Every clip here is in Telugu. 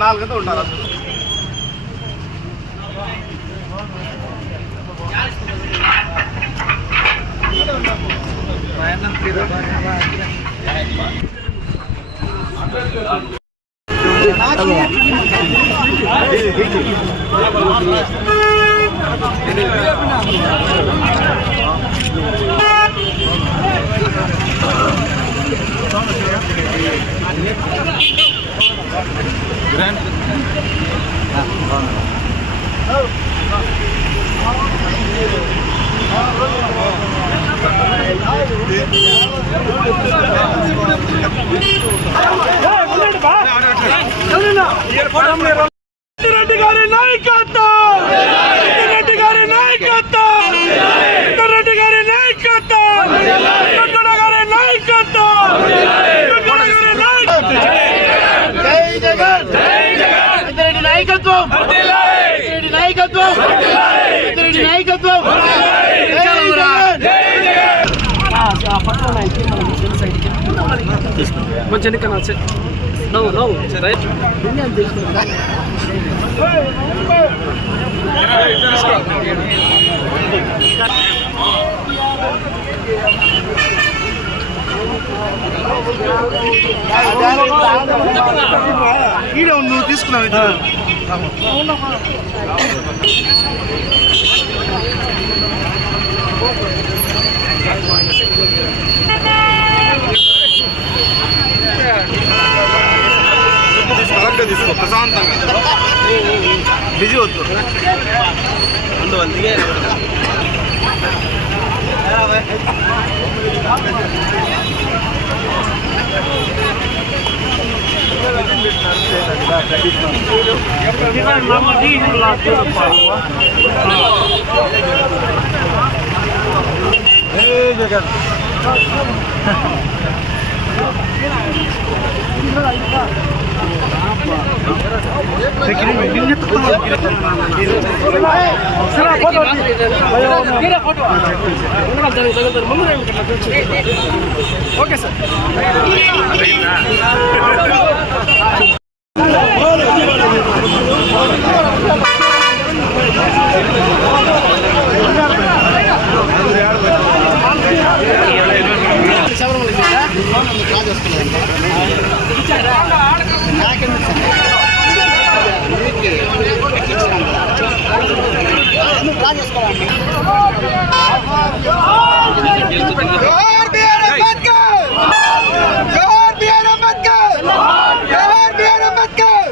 వస్తుంది వస్తుంది కరెక్ట్గా నాలుగైతే ఉంటారు రెడ్డి గారి నాయకత్వం రెడ్డి గారి నాయకత్వం రెడ్డి గారి నాయకత్వం వెంకట గారి నాయకత్వం వెంకట గారి నాయకత్వం జై జగన్ జై జగన్ పెద్దిరెడ్డి నాయకత్వం పెద్దిరెడ్డి నాయకత్వం పెద్దిరెడ్డి నాయకత్వం జై జగన్ కొంచెం వెనక నా చె- నవ్వు నవ్వు రైట్ వీడియో నువ్వు తీసుకున్నావు ఇది. తీసుకో, కరెక్ట్గా తీసుకో ప్రశాంతంగా బిజీ వద్దు అందువల్ల ఓకే సార్ జోహార్ బిఆర్ అంబేద్కర్! జోహార్ బిఆర్ అంబేద్కర్ జోహార్ బిఆర్ అంబేద్కర్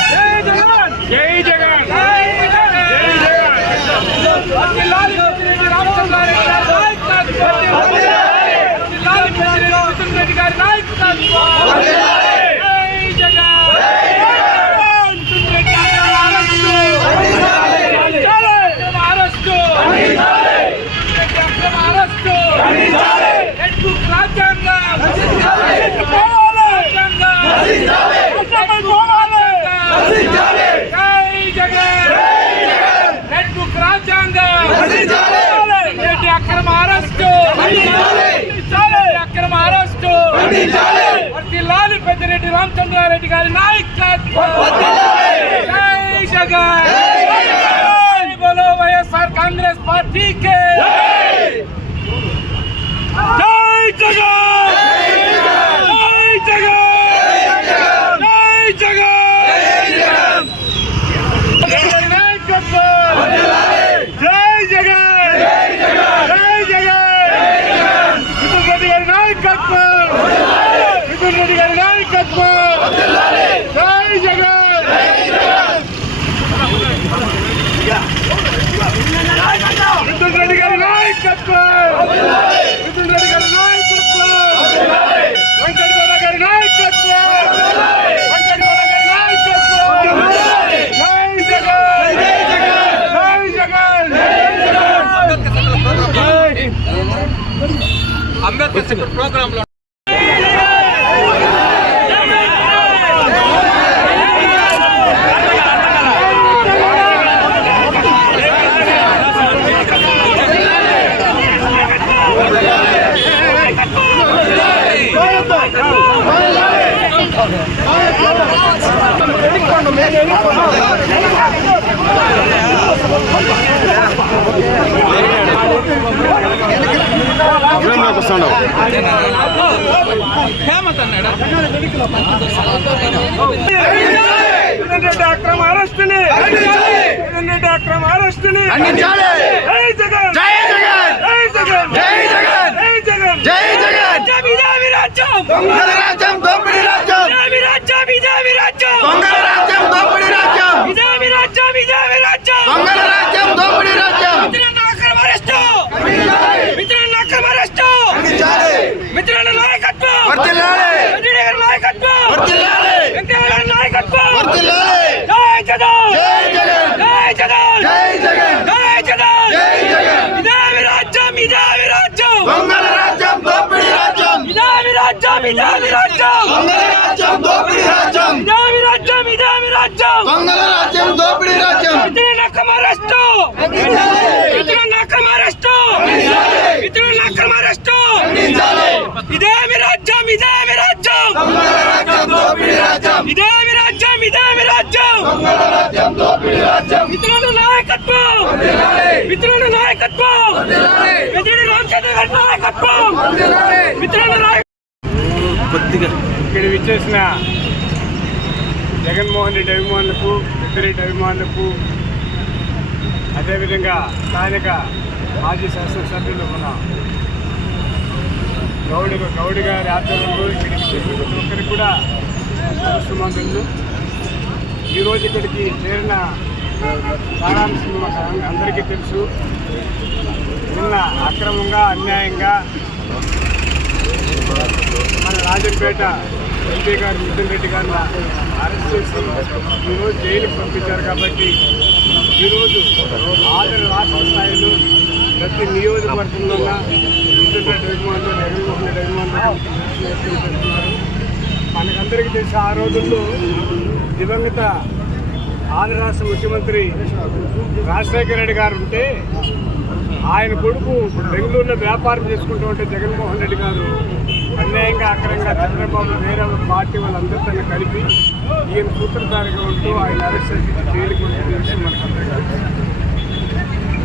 జై జగన్ జై జగన్ జై జగన్ వర్ధిల్లాలి పెద్దిరెడ్డి రామచంద్రారెడ్డి గారి నాయకత్వం వర్ధిల్లాలి పెద్దిరెడ్డి రామచంద్రారెడ్డి గారి నాయకత్వం జై జగన్ పెద్దిరెడ్డి అక్రమ అరెస్టు అక్రమ అరెస్టు పెద్దిరెడ్డి అక్రమ అరెస్టు రెడ్ బుక్ రాజ్యాంగం పోవాలి రాజ్యాంగం రాజ్యాంగం పోవాలి జై జగన్ రెడ్ బుక్ రాజ్యాంగం రెడ్డి అక్రమ అరెస్టు అక్రమ అరెస్టు వర్ధిల్లాలి పెద్దిరెడ్డి రామచంద్రారెడ్డి గారి నాయకత్వం జై జగన్ జై బోలో వైఎస్ఆర్ కాంగ్రెస్ పార్టీకే జై జగన్ జై జగన్ జై జగన్ ప్రోగ్రాంలో Hadi. Hadi. Hadi. ఫ్రేమ్లోకి వస్తుండవు రెడ్డి అక్రమ అరెస్టుని రెడ్డి అక్రమ అరెస్టుని జై జగన్ జై జగన్ జై జగన్ జై జగన్ జై జగన్ జై జగన్ ఇదేమి రాజ్యం దొంగల రాజ్యం దోపిడీ రాజ్యం ఇదేమి రాజ్యం దొంగల రాజ్యం దోపిడీ రాజ్యం! ఇదేమి రాజ్యం ఇదేమి రాజ్యం దొంగల రాజ్యం దోపిడీ రాజ్యం! మిత్రులను అక్రమ అరెస్టు! మిత్రులను మిత్రుల నాయకత్వం వర్తిల్లాలి మిత్రుల గారి నాయకత్వం వర్తిల్లాలి వెంకయ్య గారి నాయకత్వం వర్తిల్లాలి జై జగన్ జై జగన్ జై జగన్ జై జగన్ జై జగన్ జై జగన్ ఇదేమి రాజ్యం ఇదేమి రాజ్యం దొంగల రాజ్యం దోపిడీ రాజ్యం ఇదేమి రాజ్యం. దొంగల రాజ్యం దోపిడీ రాజ్యం. ఇదేమి రాజ్యం ఇదేమి రాజ్యం. దొంగల రాజ్యం దోపిడీ రాజ్యం. మిత్రులను అక్రమ అరెస్టు. మిత్రులను అక్రమ అరెస్టు. మిత్రులను అక్రమ అరెస్టు. ఇదేమి రాజ్యం ఇదేమి రాజ్యం. దొంగల రాజ్యం దోపిడీ రాజ్యం ఇదేమి రాజ్యం ఇదేమి రాజ్యం. దొంగల రాజ్యం దోపిడీ రాజ్యం మిత్రుల నాయకత్వం. నాయకత్వం రామచంద్ర గారి నాయకత్వం మిత్రుల నాయకత్వం ఇక్కడ విచ్చేసిన జగన్మోహన్ రెడ్డి అభిమానులకు పెద్దిరెడ్డి అభిమానులకు అదేవిధంగా స్థానిక మాజీ శాసనసభ్యులు మన గౌడి గౌడి గారి ఆధ్వర్యంలో ఇక్కడికి విచ్చేసిన ప్రతి ఒక్కరికి కూడా నమస్సుమంతులు ఈరోజు ఇక్కడికి చేరిన సారాంశం అందరికీ తెలుసు. నిన్న అక్రమంగా అన్యాయంగా మన రాజంపేట ఎంపీ గారు మిథున్ రెడ్డి గారిని అరెస్ట్ చేసి ఈరోజు జైలుకి పంపించారు కాబట్టి ఈరోజు ఆంధ్ర రాష్ట్ర స్థాయిలో ప్రతి నియోజకవర్గంలో ఉన్న మిథున్ రెడ్డి అభిమానులు జగన్మోహన్ రెడ్డి అభిమానులు మనకందరికీ తెలిసి ఆ రోజుల్లో దివంగత ఆంధ్ర రాష్ట్ర ముఖ్యమంత్రి రాజశేఖర రెడ్డి గారు ఉంటే ఆయన కొడుకు బెంగళూరులో వ్యాపారం చేసుకుంటూ ఉంటే జగన్మోహన్ రెడ్డి గారు అన్యాయంగా అక్రంగా చంద్రబాబు వేరే పార్టీ వాళ్ళందరితో కలిపి ఈయన సూత్రధారిగా ఉంటూ ఆయన అరెస్ట్ చేసి జైలుకి విషయం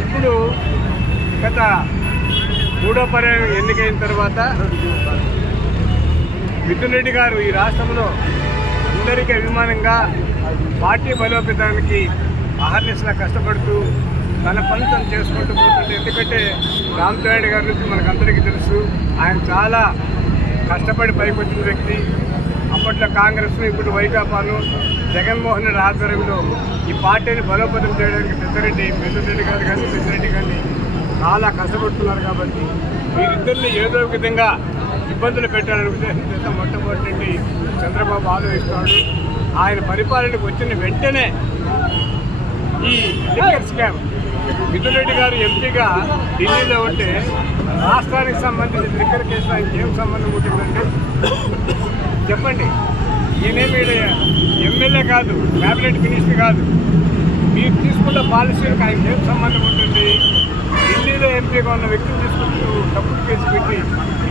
ఇప్పుడు గత మూడో పర్యాయం ఎన్నికైన తర్వాత మిథున్ రెడ్డి గారు ఈ రాష్ట్రంలో అందరికీ అభిమానంగా పార్టీ బలోపేతానికి ఆహర్నిసలా కష్టపడుతూ తన పని తను చేసుకుంటూ పోతుంటే ఎందుకంటే రామచంద్ర గారి నుంచి మనకందరికీ తెలుసు ఆయన చాలా కష్టపడి పైకి వచ్చిన వ్యక్తి అప్పట్లో కాంగ్రెస్ ఇప్పుడు వైకాపాను జగన్మోహన్ రెడ్డి ఆధ్వర్యంలో ఈ పార్టీని బలోపేతం చేయడానికి పెద్దరెడ్డి పెద్దరెడ్డి గారు కానీ పెద్దరెడ్డి కానీ చాలా కష్టపడుతున్నారు కాబట్టి వీరిద్దరిని ఏదో ఒక విధంగా ఇబ్బందులు పెట్టాలని ఉద్దేశంతో మొట్టమొదటి చంద్రబాబు ఆలోచిస్తాడు ఆయన పరిపాలనకు వచ్చిన వెంటనే ఈ లిక్కర్ స్కామ్ మిథున్ రెడ్డి గారు ఎంపీగా ఢిల్లీలో ఉంటే రాష్ట్రానికి సంబంధించిన లిక్కర్ కేసు ఆయనకి ఏం సంబంధం ఉంటుందంటే చెప్పండి. ఈయనేమి ఎమ్మెల్యే కాదు క్యాబినెట్ మినిస్టర్ కాదు. మీరు తీసుకున్న పాలసీలకు ఆయనకి ఏం సంబంధం ఉంటుంది? ఢిల్లీలో ఎంపీగా ఉన్న వ్యక్తులు తీసుకుంటూ తప్పుడు కేసు పెట్టి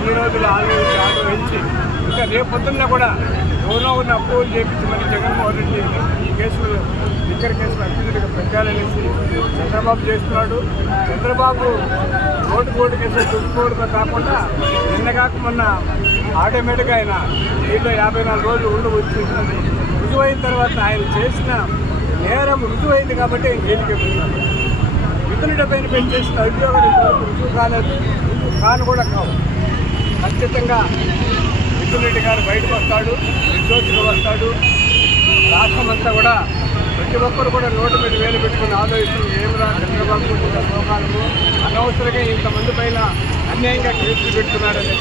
ఈ రోజులు ఆలోచించి ఆలోచించి ఇంకా రేపు పొద్దున్న కూడా ఎవరో ఉన్న అప్పులు చేపించి మరి జగన్మోహన్ రెడ్డి ఈ కేసులు లిక్కర్ కేసులు అత్యధికంగా పెంచాలనేసి చంద్రబాబు చేస్తున్నాడు. చంద్రబాబు రోడ్డు కోర్టు కేసులు దుట్టుకోవడమే కాకుండా నిన్నగాక మొన్న ఆటోమేటిక్గా ఆయన దీంట్లో యాభై నాలుగు రోజులు ఉండి వచ్చింది రుజువైన తర్వాత ఆయన చేసిన నేరం రుజువైంది కాబట్టి ఆయన జైలుకి వెళ్తున్నాడు మిత్రుడి పైన పెంచేసిన ఉద్యోగాలు రుజువు కాలేదు. కాను కూడా కావు. ఖచ్చితంగా మిథున్ గారు బయటకు వస్తాడు నిర్దోషిగా వస్తాడు. రాష్ట్రమంతా కూడా ప్రతి ఒక్కరు కూడా నోటు మీద వేలు పెట్టుకుని ఆలోచిస్తున్న ఏమిరా చంద్రబాబు సోకాలము అనవసరంగా ఇంతమంది పైన అన్యాయంగా కేసులు పెట్టుకున్నాడని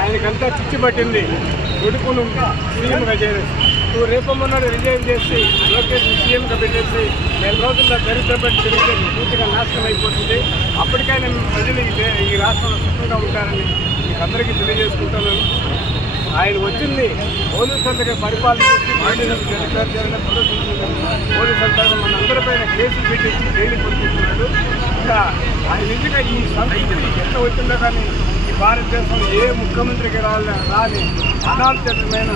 ఆయనకంతా చిచ్చి పట్టింది కొడుకును సీఎంగా చేరేసి. నువ్వు రేపమ్మన్నాడు రిజైన్ చేసి లోకేష్ సీఎంగా పెట్టేసి నెల రోజుల్లో దరిద్రపడి జరిగితే పూర్తిగా నాశనం అయిపోతుంది. అప్పటికైనా ప్రజలు ఈ ఈ రాష్ట్రంలో సుఖంగా ఉంటారని అందరికీ తెలియజేసుకుంటున్నాను. ఆయన వచ్చింది పోలీసు సంతగా పరిపాలన చేసి పోలీసు జనకారు జరిగిన మన అందరిపైన కేసులు పెట్టించి జైలుకి పంపిస్తున్నాడు ఇంకా ఆయన నిజంగా ఈ సంస్కృతి ఎంత వచ్చిందో కానీ ఈ భారతదేశంలో ఏ ముఖ్యమంత్రికి రాలే రాని అనాలోచితమైన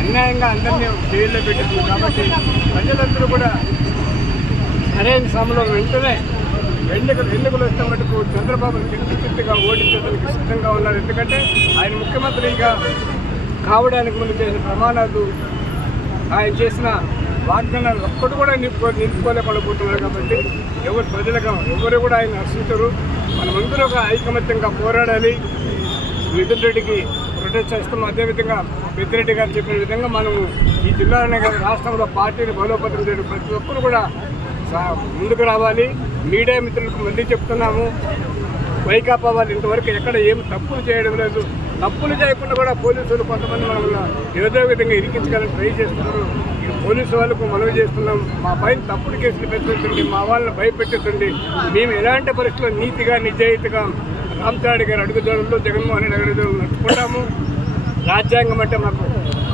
అన్యాయంగా అందరినీ జైల్లో పెట్టింది. కాబట్టి ప్రజలందరూ కూడా సరైన సమయంలో వెంటనే ఎన్నికలు ఎన్నికలు వస్తే మటుకు చంద్రబాబు చిత్తు చిత్తుగా ఓడించడానికి సిద్ధంగా ఉన్నారు. ఎందుకంటే ఆయన ముఖ్యమంత్రిగా కావడానికి ముందు చేసిన ప్రమాణాలు ఆయన చేసిన వాగ్దానాలు ఒక్కటి కూడా నిలుపుకో నిలుపుకోలేకపోతున్నారు కాబట్టి ఎవరు ప్రజలుగా ఎవరు కూడా ఆయన హర్షించరు మనమందరూ ఒక ఐకమత్యంగా పోరాడాలి. మిథున్ రెడ్డికి ప్రొటెస్ట్ చేస్తున్నాం అదేవిధంగా పెద్దిరెడ్డి గారు చెప్పిన విధంగా మనము ఈ జిల్లాలోనే కాదు రాష్ట్రంలో పార్టీని బలోపేతం చేయడం ప్రతి ఒక్కరు కూడా సా- ముందుకు రావాలి. మీడియా మిత్రులకు మళ్ళీ చెప్తున్నాము. వైకాపా వాళ్ళు ఇంతవరకు ఎక్కడ ఏం తప్పులు చేయడం లేదు. తప్పులు చేయకుండా కూడా పోలీసులు కొంతమంది మనల్ని ఏదో విధంగా ఇరికించగలని ట్రై చేస్తున్నారు. ఇక పోలీసు వాళ్ళకు మనవి చేస్తున్నాం. మా పైన తప్పుడు కేసులు పెట్టండి మా వాళ్ళని భయపెట్టండి మేము ఎలాంటి పరిస్థితుల్లో నీతిగా నిజాయితీగా రామచారి గారు అడుగుదోళనలో జగన్మోహన్ రెడ్డి అడుగుదోళన నడుచుకుంటాము? రాజ్యాంగం అంటే మాకు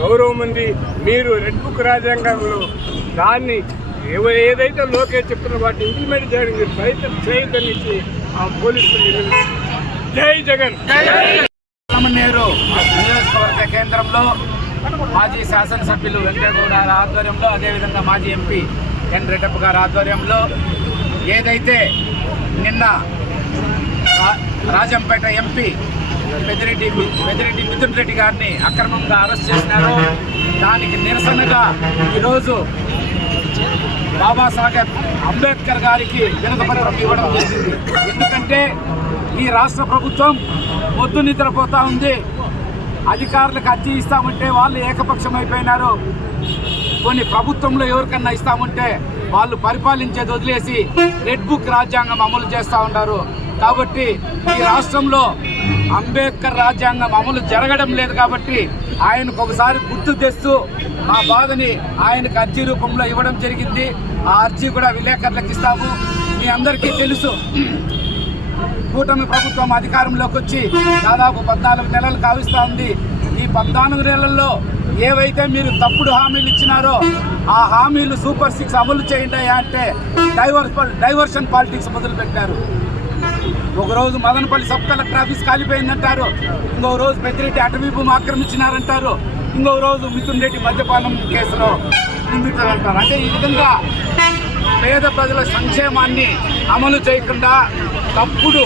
గౌరవం ఉంది. మీరు రెడ్ బుక్ రాజ్యాంగంలో దాన్ని ఎవ- ఏదైతే లోకేష్ చెప్తున్న వాటిని ఇంప్లిమెంట్ చేయడానికి ప్రయత్నం చేయొద్దని ఆ పోలీసులు జై జగన్. రామనేరు నియోజకవర్గ కేంద్రంలో మాజీ శాసనసభ్యులు వెంకటగౌడ గారి ఆధ్వర్యంలో అదేవిధంగా మాజీ ఎంపీ ఎన్ రెడ్డప్ప గారి ఆధ్వర్యంలో ఏదైతే నిన్న రా- రాజంపేట ఎంపీ పెద్దిరెడ్డి పెద్దిరెడ్డి మిథున్ రెడ్డి గారిని అక్రమంగా అరెస్ట్ చేసినారో దానికి నిరసనగా ఈరోజు బాబాసాహెబ్ అంబేద్కర్ గారికి వినతపత్రం ఇవ్వడం జరిగింది. ఎందుకంటే ఈ రాష్ట్ర ప్రభుత్వం పొద్దు నిద్రపోతా ఉంది. అధికారులకు అర్జీ ఇస్తామంటే వాళ్ళు ఏకపక్షం అయిపోయినారు కొన్ని ప్రభుత్వంలో ఎవరికన్నా ఇస్తామంటే వాళ్ళు పరిపాలించేది వదిలేసి రెడ్ బుక్ రాజ్యాంగం అమలు చేస్తూ ఉన్నారు. కాబట్టి ఈ రాష్ట్రంలో అంబేద్కర్ రాజ్యాంగం అమలు జరగడం లేదు కాబట్టి ఆయనకు ఒకసారి గుర్తు తెస్తూ మా బాధని ఆయనకు అర్జీ రూపంలో ఇవ్వడం జరిగింది. ఆ అర్జీ కూడా విలేకరులకు ఇస్తాము. మీ అందరికీ తెలుసు. కూటమి ప్రభుత్వం అధికారంలోకి వచ్చి దాదాపు పద్నాలుగు నెలలు కావిస్తూ ఉంది. ఈ పద్నాలుగు నెలల్లో ఏవైతే మీరు తప్పుడు హామీలు ఇచ్చినారో ఆ హామీలు సూపర్ సిక్స్ అమలు చేయండి అంటే డైవర్స్ డైవర్షన్ పాలిటిక్స్ మొదలుపెట్టారు. ఒక రోజు మదనపల్లి సబ్ కలెక్టర్ ఆఫీస్ కాలిపోయిందంటారు. ఇంకో రోజు పెద్దిరెడ్డి అటవీ భూమి ఆక్రమించినారంటారు. ఇంకో రోజు మిథున్ రెడ్డి మద్యపానం కేసులో నిందితులంటారు. అంటే ఈ విధంగా పేద ప్రజల సంక్షేమాన్ని అమలు చేయకుండా తప్పుడు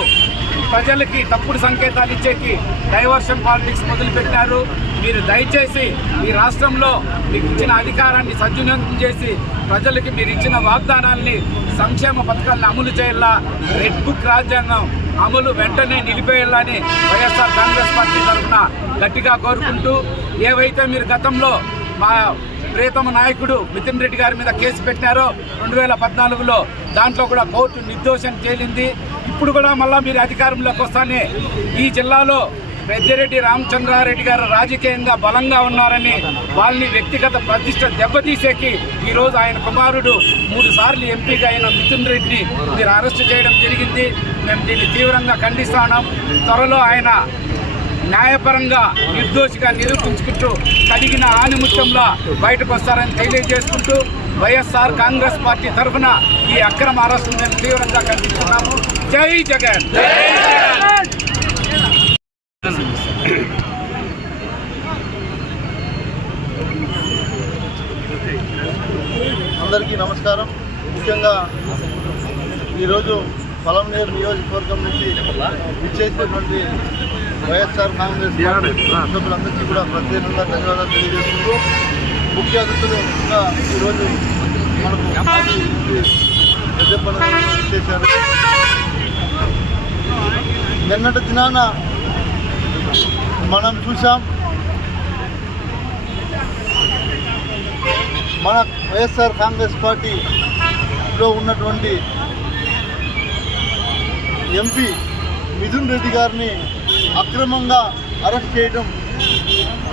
ప్రజలకి తప్పుడు సంకేతాలు ఇచ్చేకి డైవర్షన్ పాలిటిక్స్ మొదలుపెట్టారు మీరు దయచేసి ఈ రాష్ట్రంలో మీకు ఇచ్చిన అధికారాన్ని సద్వినియోగం చేసి ప్రజలకి మీరు ఇచ్చిన వాగ్దానాల్ని సంక్షేమ పథకాలను అమలు చేయాలా? రెడ్ బుక్ రాజ్యాంగం అమలు వెంటనే నిలిపేయాలని వైఎస్ఆర్ కాంగ్రెస్ పార్టీ తరఫున గట్టిగా కోరుకుంటూ ఏవైతే మీరు గతంలో మా ప్రియతమ నాయకుడు మితిన్ రెడ్డి గారి మీద కేసు పెట్టారో రెండు వేల పద్నాలుగులో. దాంట్లో కూడా కోర్టు నిర్దోషం తేలింది. ఇప్పుడు కూడా మళ్ళీ మీరు అధికారంలోకి వస్తానే ఈ జిల్లాలో పెద్దిరెడ్డి రామచంద్రారెడ్డి గారు రాజకీయంగా బలంగా ఉన్నారని వాళ్ళని వ్యక్తిగత ప్రతిష్ట దెబ్బతీసేకి ఈరోజు ఆయన కుమారుడు మూడు సార్లు ఎంపీగా అయిన మిథున్ రెడ్డిని మీరు అరెస్టు చేయడం జరిగింది. మేము దీన్ని తీవ్రంగా ఖండిస్తాం త్వరలో ఆయన న్యాయపరంగా నిర్దోషిగా నిరూపించుకుంటూ కలిగిన ఆనిముత్యంలో బయటకు వస్తారని తెలియజేసుకుంటూ వైఎస్ఆర్ కాంగ్రెస్ పార్టీ తరఫున ఈ అక్రమ అరెస్టును మేము తీవ్రంగా ఖండిస్తున్నాము. జై జగన్! అందరికీ నమస్కారం. ముఖ్యంగా ఈరోజు పొలం నీరు నియోజకవర్గం నుంచి విచ్చేసినటువంటి వైఎస్ఆర్ కాంగ్రెస్ సభ్యులందరికీ కూడా ప్రత్యేకంగా ధన్యవాదాలు తెలియజేసుకుంటూ ముఖ్య అతిథులు ఈరోజు మనకు మాజీ ఎంపీ నిన్నటి దినాన మనం చూసాం మన వైఎస్ఆర్ కాంగ్రెస్ పార్టీలో ఉన్నటువంటి ఎంపీ మిథున్ రెడ్డి గారిని అక్రమంగా అరెస్ట్ చేయడం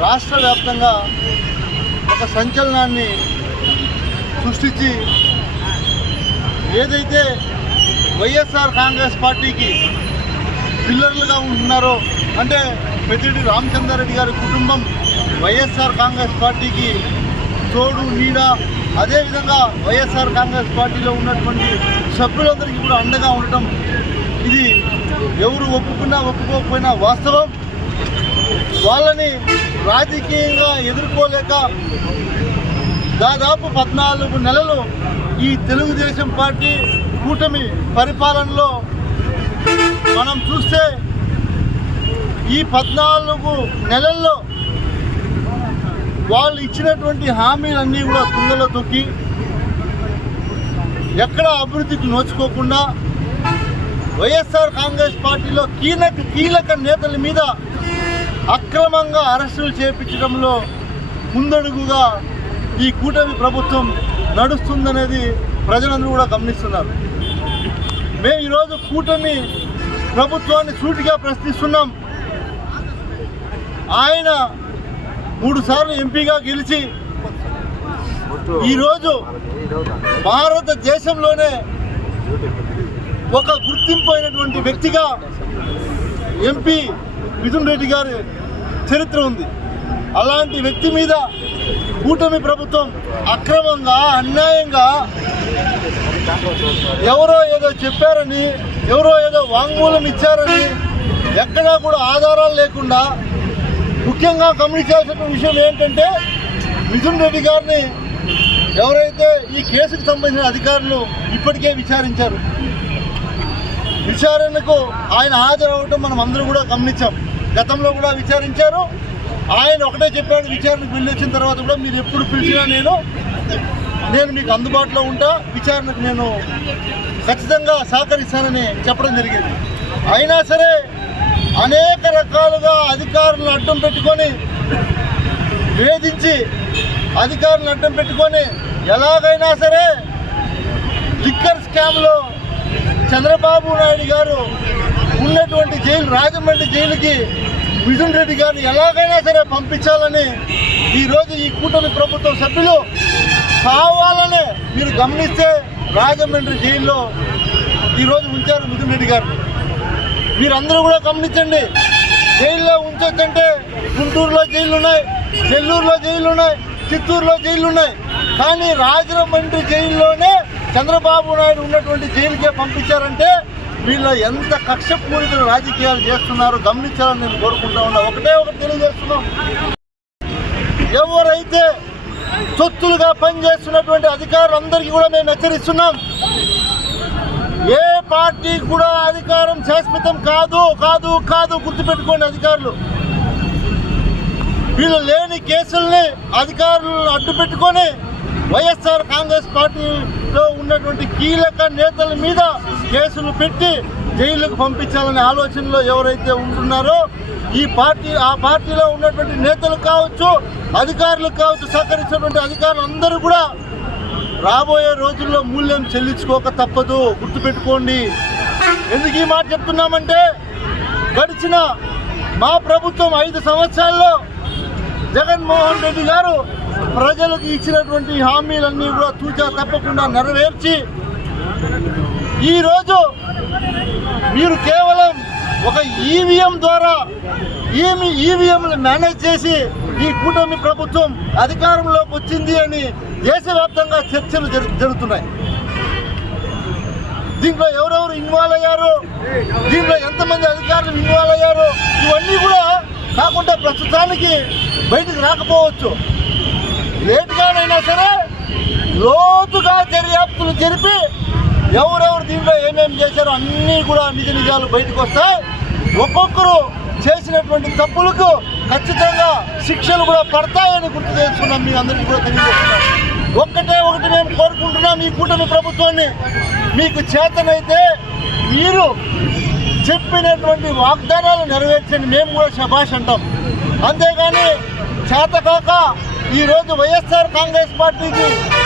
రాష్ట్ర వ్యాప్తంగా ఒక సంచలనాన్ని సృష్టించి ఏదైతే వైఎస్ఆర్ కాంగ్రెస్ పార్టీకి పిల్లర్లుగా ఉంటున్నారో అంటే పెద్దిరెడ్డి రామచంద్రారెడ్డి గారి కుటుంబం వైఎస్ఆర్ కాంగ్రెస్ పార్టీకి తోడు నీడ అదేవిధంగా వైఎస్ఆర్ కాంగ్రెస్ పార్టీలో ఉన్నటువంటి సభ్యులందరికీ కూడా అండగా ఉండటం ఇది ఎవరు ఒప్పుకున్నా ఒప్పుకోకపోయినా వాస్తవం. వాళ్ళని రాజకీయంగా ఎదుర్కోలేక దాదాపు పద్నాలుగు నెలలు ఈ తెలుగుదేశం పార్టీ కూటమి పరిపాలనలో మనం చూస్తే ఈ పద్నాలుగు నెలల్లో వాళ్ళు ఇచ్చినటువంటి హామీలన్నీ కూడా తుంగలో తొక్కి ఎక్కడ అభివృద్ధికి నోచుకోకుండా వైఎస్ఆర్ కాంగ్రెస్ పార్టీలో కీలక కీలక నేతల మీద అక్రమంగా అరెస్టులు చేపించడంలో ముందడుగుగా ఈ కూటమి ప్రభుత్వం నడుస్తుందనేది ప్రజలందరూ కూడా గమనిస్తున్నారు. మేము ఈరోజు కూటమి ప్రభుత్వాన్ని సూటిగా ప్రశ్నిస్తున్నాం. ఆయన మూడుసార్లు ఎంపీగా గెలిచి ఈరోజు భారతదేశంలోనే ఒక గుర్తింపు అయినటువంటి వ్యక్తిగా ఎంపీ మిథున్ రెడ్డి గారి చరిత్ర ఉంది. అలాంటి వ్యక్తి మీద కూటమి ప్రభుత్వం అక్రమంగా అన్యాయంగా ఎవరో ఏదో చెప్పారని ఎవరో ఏదో వాంగ్మూలం ఇచ్చారని ఎక్కడా కూడా ఆధారాలు లేకుండా ముఖ్యంగా గమనించాల్సిన విషయం ఏంటంటే మిథున్ రెడ్డి గారిని ఎవరైతే ఈ కేసుకు సంబంధించిన అధికారులు ఇప్పటికే విచారించారు విచారణకు ఆయన హాజరవటం మనం అందరూ కూడా గమనించాం. గతంలో కూడా విచారించారు. ఆయన ఒకటే చెప్పాడు విచారణకు వెళ్ళి వచ్చిన తర్వాత కూడా మీరు ఎప్పుడు పిలిచినా నేను నేను మీకు అందుబాటులో ఉంటా. విచారణకు నేను ఖచ్చితంగా సహకరిస్తానని చెప్పడం జరిగింది. అయినా సరే అనేక రకాలుగా అధికారులను అడ్డం పెట్టుకొని వేధించి అధికారులను అడ్డం పెట్టుకొని ఎలాగైనా సరే లిక్కర్ స్కామ్లో చంద్రబాబు నాయుడు గారు ఉన్నటువంటి జైలు రాజమండ్రి జైలుకి మిథున్ రెడ్డి గారిని ఎలాగైనా సరే పంపించాలని ఈరోజు ఈ కూటమి ప్రభుత్వ సభ్యులు కావాలనే మీరు గమనిస్తే రాజమండ్రి జైల్లో ఈరోజు ఉంచారు మిథున్ రెడ్డి గారు. మీరందరూ కూడా గమనించండి. జైల్లో ఉంచొచ్చంటే గుంటూరులో జైలు ఉన్నాయి నెల్లూరులో జైలు ఉన్నాయి చిత్తూరులో జైలు ఉన్నాయి కానీ రాజమండ్రి జైల్లోనే చంద్రబాబు నాయుడు ఉన్నటువంటి జైలుకే పంపించారంటే వీళ్ళు ఎంత కక్షపూరిత రాజకీయాలు చేస్తున్నారో గమనించాలని నేను కోరుకుంటా ఉన్నా. ఒకటే ఒకటి తెలియజేస్తున్నాం. ఎవరైతే సొత్తులుగా పనిచేస్తున్నటువంటి అధికారులందరికీ కూడా మేము హెచ్చరిస్తున్నాం. ఏ పార్టీ కూడా అధికారం శాశ్వతం కాదు కాదు కాదు గుర్తుపెట్టుకోండి అధికారులు. వీళ్ళు లేని కేసుల్ని అధికారులను అడ్డు పెట్టుకొని వైఎస్ఆర్ కాంగ్రెస్ పార్టీలో ఉన్నటువంటి కీలక నేతల మీద కేసులు పెట్టి జైలుకు పంపించాలనే ఆలోచనలో ఎవరైతే ఉంటున్నారో ఈ పార్టీ ఆ పార్టీలో ఉన్నటువంటి నేతలు కావచ్చు అధికారులు కావచ్చు సహకరించినటువంటి అధికారులు అందరూ కూడా రాబోయే రోజుల్లో మూల్యం చెల్లించుకోక తప్పదు. గుర్తుపెట్టుకోండి. ఎందుకు ఈ మాట చెప్తున్నామంటే గడిచిన మా ప్రభుత్వం ఐదు సంవత్సరాల్లో జగన్మోహన్ రెడ్డి గారు ప్రజలకు ఇచ్చినటువంటి హామీలన్నీ కూడా తూచా తప్పకుండా నెరవేర్చి ఈరోజు మీరు కేవలం ఒక ఈవీఎం ద్వారా ఈమి ఈవీఎంలు మేనేజ్ చేసి ఈ కూటమి ప్రభుత్వం అధికారంలోకి వచ్చింది అని దేశవ్యాప్తంగా చర్చలు జరుగుతున్నాయి. దీంట్లో ఎవరెవరు ఇన్వాల్వ్ అయ్యారు? దీంట్లో ఎంతమంది అధికారులు ఇన్వాల్వ్ అయ్యారు? ఇవన్నీ కూడా కాకుండా ప్రస్తుతానికి బయటకు రాకపోవచ్చు. లేటుగానైనా సరే లోతుగా దర్యాప్తులు జరిపి ఎవరెవరు దీంట్లో ఏమేమి చేశారో అన్నీ కూడా నిజ నిజాలు బయటకు వస్తాయి. ఒక్కొక్కరు చేసినటువంటి తప్పులకు ఖచ్చితంగా శిక్షలు కూడా పడతాయని గుర్తు చేసుకున్నాం మీ అందరికీ కూడా తెలియజేస్తున్నాం. ఒక్కటే ఒకటి మేము కోరుకుంటున్నాం మీ కూటమి ప్రభుత్వాన్ని మీకు చేతనైతే మీరు చెప్పినటువంటి వాగ్దానాలు నెరవేర్చండి. మేము కూడా శభాష్ అంటాం. అంతేగాని చేతకాక ఈరోజు వైఎస్ఆర్ కాంగ్రెస్ పార్టీకి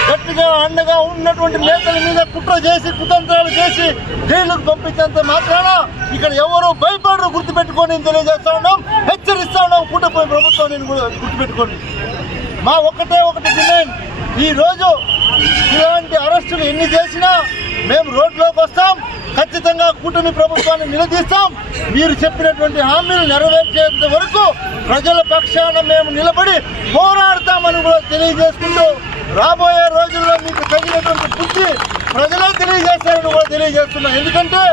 గట్టిగా అండగా ఉన్నటువంటి నేతల మీద కుట్ర చేసి కుతంత్రాలు చేసి జైలుకు పంపించేంత మాత్రాన ఇక్కడ ఎవరు భయపడరు గుర్తుపెట్టుకొని తెలియజేస్తా ఉన్నాం. హెచ్చరిస్తా ఉన్నాం. కూటమి ప్రభుత్వాన్ని కూడా గుర్తుపెట్టుకోండి. మా ఒకటే ఒకటి డిమాండ్. ఈరోజు ఇలాంటి అరెస్టులు ఎన్ని చేసినా మేము రోడ్లోకి వస్తాం ఖచ్చితంగా కూటమి ప్రభుత్వాన్ని నిలదీస్తాం. మీరు చెప్పినటువంటి హామీలు నెరవేర్చేంత వరకు ప్రజల పక్షాన మేము నిలబడి పోరాడతామని కూడా తెలియజేసుకుంటూ రాబోయే రోజుల్లో మీకు తగినటువంటి బుద్ధి ప్రజలే తెలియజేస్తారని కూడా తెలియజేస్తున్నాం. ఎందుకంటే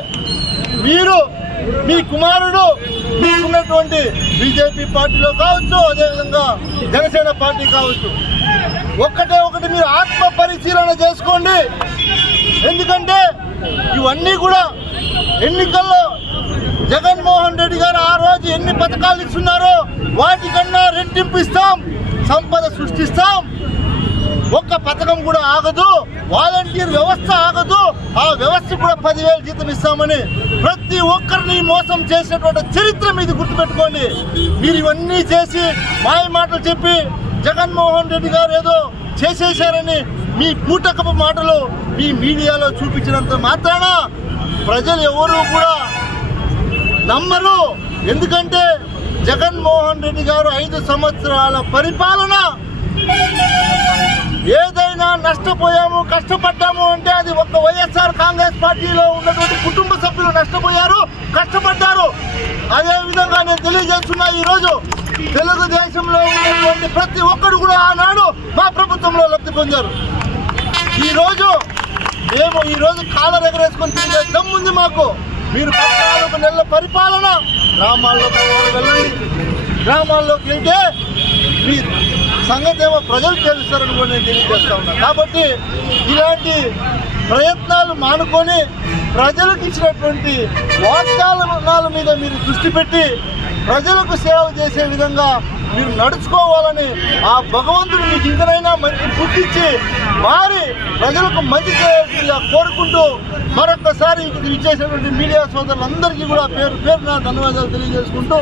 మీరు మీ కుమారుడు మీకున్నటువంటి బీజేపీ పార్టీలో కావచ్చు అదేవిధంగా జనసేన పార్టీ కావచ్చు. ఒక్కటే ఒకటి మీరు ఆత్మ పరిశీలన చేసుకోండి. ఎందుకంటే ఇవన్నీ కూడా ఎన్నికల్లో జగన్మోహన్ రెడ్డి గారు ఆ రోజు ఎన్ని పథకాలు ఇస్తున్నారో వాటికన్నా రెట్టింపు ఇస్తాం సంపద సృష్టిస్తాం. ఒక్క పథకం కూడా ఆగదు వాలంటీర్ వ్యవస్థ ఆగదు ఆ వ్యవస్థ కూడా పదివేలు జీతం ఇస్తామని ప్రతి ఒక్కరిని మోసం చేసినటువంటి చరిత్ర మీది గుర్తుపెట్టుకోండి. మీరు ఇవన్నీ చేసి మాయ మాటలు చెప్పి జగన్మోహన్ రెడ్డి గారు ఏదో చేసేసారని మీ పూటకపు మాటలు మీ మీడియాలో చూపించినంత మాత్రాన ప్రజలు ఎవరు కూడా నమ్మరు. ఎందుకంటే జగన్మోహన్ రెడ్డి గారు ఐదు సంవత్సరాల పరిపాలన ఏదైనా నష్టపోయాము కష్టపడ్డాము అంటే అది ఒక వైఎస్ఆర్ కాంగ్రెస్ పార్టీలో ఉన్నటువంటి కుటుంబ సభ్యులు నష్టపోయారు కష్టపడ్డారు. అదే విధంగా నేను తెలియజేస్తున్నా ఈరోజు తెలుగుదేశంలో ఉన్నటువంటి ప్రతి ఒక్కరు కూడా ఆనాడు మా ప్రభుత్వంలో లబ్ధి పొందారు. ఈరోజు మేము ఈరోజు కాలర్ ఎగరేసుకొని తిరిగే దమ్ముంది మాకు. మీరు పద్నాలుగు నెలల పరిపాలన. గ్రామాల్లోకి వెళ్ళండి? గ్రామాల్లోకి వెళ్తే మీ సంగతి ఏమో ప్రజలు తెలుస్తారని కూడా నేను తెలియజేస్తా ఉన్నాను కాబట్టి ఇలాంటి ప్రయత్నాలు మానుకొని ప్రజలకు ఇచ్చినటువంటి వాగ్దానాల మీద మీరు దృష్టి పెట్టి ప్రజలకు సేవ చేసే విధంగా మీరు నడుచుకోవాలని ఆ భగవంతుడు మీకు ఇంకనైనా మంచి బుద్ధిచ్చి మారి ప్రజలకు మంచి చేయాల్సిందిగా కోరుకుంటూ మరొకసారి ఇచ్చేసినటువంటి మీడియా సోదరులందరికీ కూడా పేరు పేరున ధన్యవాదాలు తెలియజేసుకుంటూ